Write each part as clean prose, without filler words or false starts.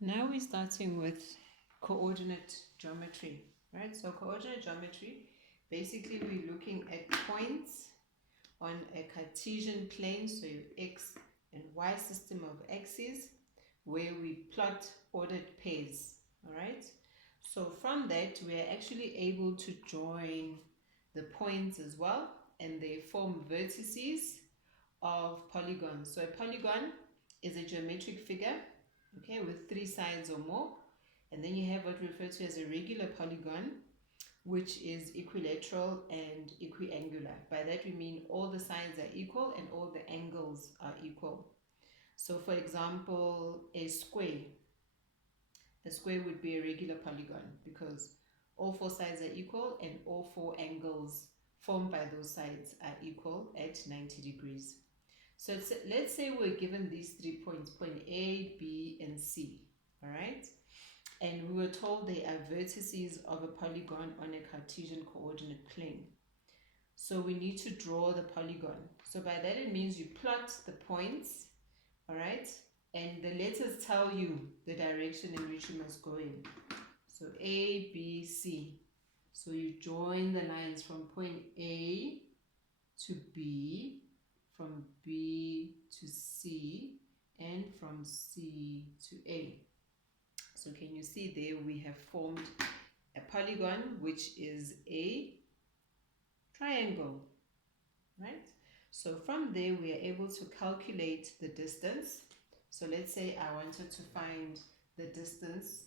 Now we're starting with coordinate geometry, right? So coordinate geometry, basically we're looking at points on a Cartesian plane, so your x and y system of axes, where we plot ordered pairs, all right? So from that, we are actually able to join the points as well, and they form vertices of polygons. So a polygon is a geometric figure, okay, with 3 sides or more. And then you have what we refer to as a regular polygon, which is equilateral and equiangular. By that we mean all the sides are equal and all the angles are equal. So for example, a square would be a regular polygon because all 4 sides are equal and all 4 angles formed by those sides are equal at 90 degrees. So let's say we're given these 3 points, point A, B, and C, all right? And we were told they are vertices of a polygon on a Cartesian coordinate plane. So we need to draw the polygon. So by that it means you plot the points, all right? And the letters tell you the direction in which you must go in. So A, B, C. So you join the lines from point A to B, from B to C, and from C to A. So can you see there we have formed a polygon which is a triangle, right? So from there we are able to calculate the distance. So let's say I wanted to find the distance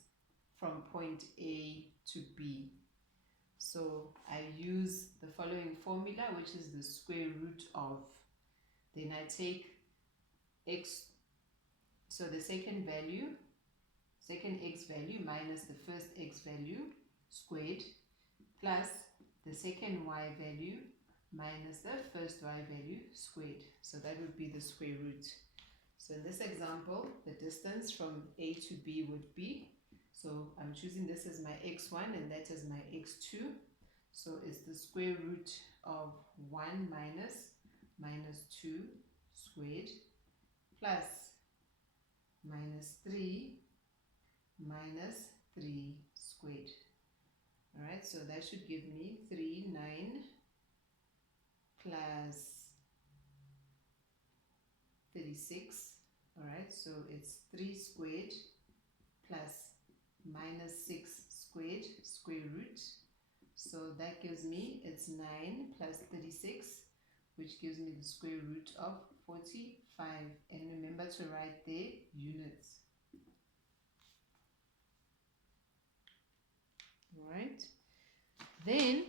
from point A to B. So I use the following formula, which is the square root of. Then I take x, so the second x value minus the first x value squared plus the second y value minus the first y value squared. So that would be the square root. So in this example, the distance from A to B would be, so I'm choosing this as my x1 and that is my x2. So it's the square root of 1 minus 2 squared plus minus 3 minus 3 squared. All right, so that should give me 3, 9 plus 36. All right, so it's 3 squared plus minus 6 squared, square root. So that gives me, it's 9 plus 36, which gives me the square root of 45. And remember to write the units. All right. Then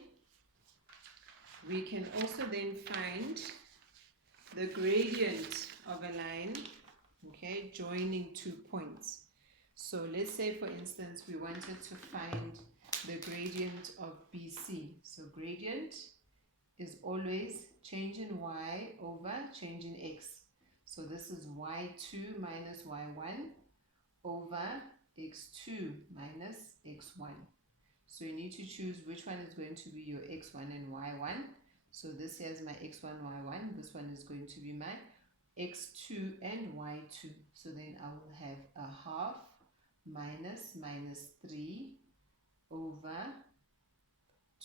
we can also then find the gradient of a line, okay, joining 2 points. So let's say, for instance, we wanted to find the gradient of BC. So gradient is always change in y over change in x. So this is y2 minus y1 over x2 minus x1. So you need to choose which one is going to be your x1 and y1. So this here is my x1, y1. This one is going to be my x2 and y2. So then I will have a half minus 3 over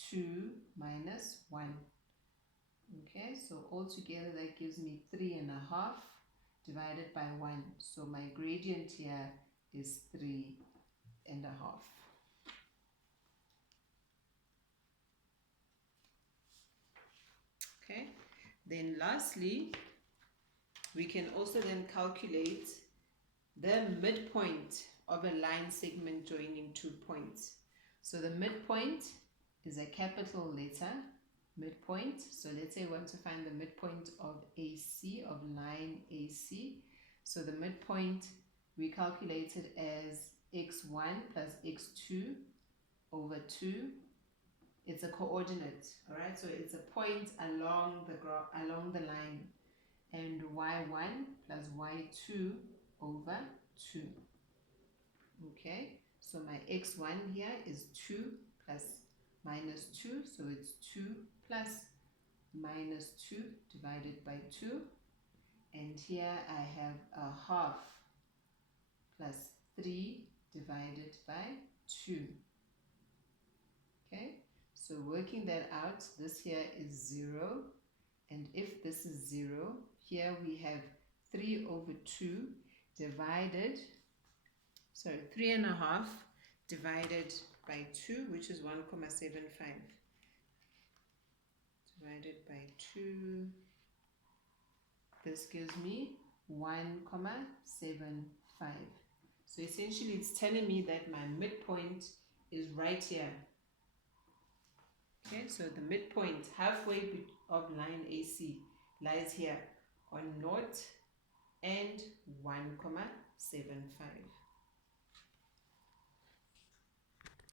2 minus 1. Okay, so altogether that gives me 3.5 divided by 1. So my gradient here is 3.5. Okay, then lastly, we can also then calculate the midpoint of a line segment joining 2 points. So the midpoint is a capital letter, midpoint. So let's say we want to find the midpoint of AC, of line AC. So the midpoint we calculated as x1 plus x2 over 2. It's a coordinate, all right? So it's a point along the line, and y1 plus y2 over 2. Okay, so my x1 here is 2 plus minus 2, so it's 2 plus minus 2 divided by 2, and here I have a half plus 3 divided by 2. Okay, so working that out, this here is 0, and if this is 0, here we have 3 over 2 divided, sorry, 3.5 divided by 2, which is 1,75. Divided by 2, this gives me 1,75. So essentially it's telling me that my midpoint is right here. Okay, so the midpoint halfway of line AC lies here on 0 and 1,75.